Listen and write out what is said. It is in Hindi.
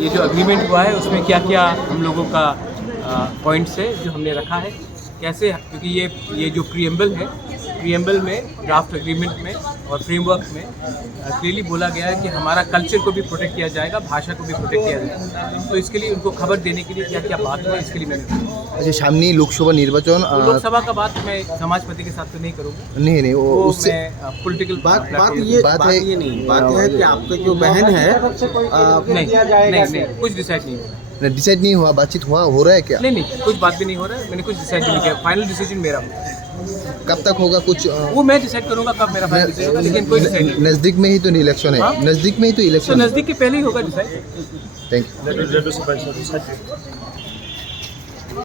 ये जो अग्रीमेंट हुआ है उसमें क्या क्या हम लोगों का पॉइंट्स है जो हमने रखा है, कैसे, क्योंकि ये जो प्रीएम्बल में ड्राफ्ट एग्रीमेंट में और फ्रेमवर्क में क्लियरली बोला गया है कि हमारा कल्चर को भी प्रोटेक्ट किया जाएगा, भाषा को भी प्रोटेक्ट किया जाएगा। तो इसके लिए उनको खबर देने के लिए क्या क्या बात हुआ इसके लिए मैंने अच्छा, सामने लोकसभा निर्वाचन लोकसभा का बात मैं समाजपति के साथ तो नहीं करूँगा। नहीं वो उससे पॉलिटिकल बात ये नहीं, बात है कि आपकी जो बहन है नहीं कुछ डिसाइड नहीं हो रहा है। डिसाइड नहीं हुआ, बातचीत हो रहा है क्या? नहीं कुछ बात भी नहीं हो रहा है, मैंने कुछ डिसाइड नहीं किया, फाइनल डिसीजन मेरा होगा। कब तक होगा कुछ? वो मैं डिसाइड करूंगा कब मेरा फाइनल डिसीजन होगा, लेकिन कोई डिसाइड नहीं। नज़दीक में ही तो इलेक्शन है। हाँ? नज़दीक में ही तो तो इलेक्शन। नज़दीक के पहले ही होगा डिसाइड। Thank you.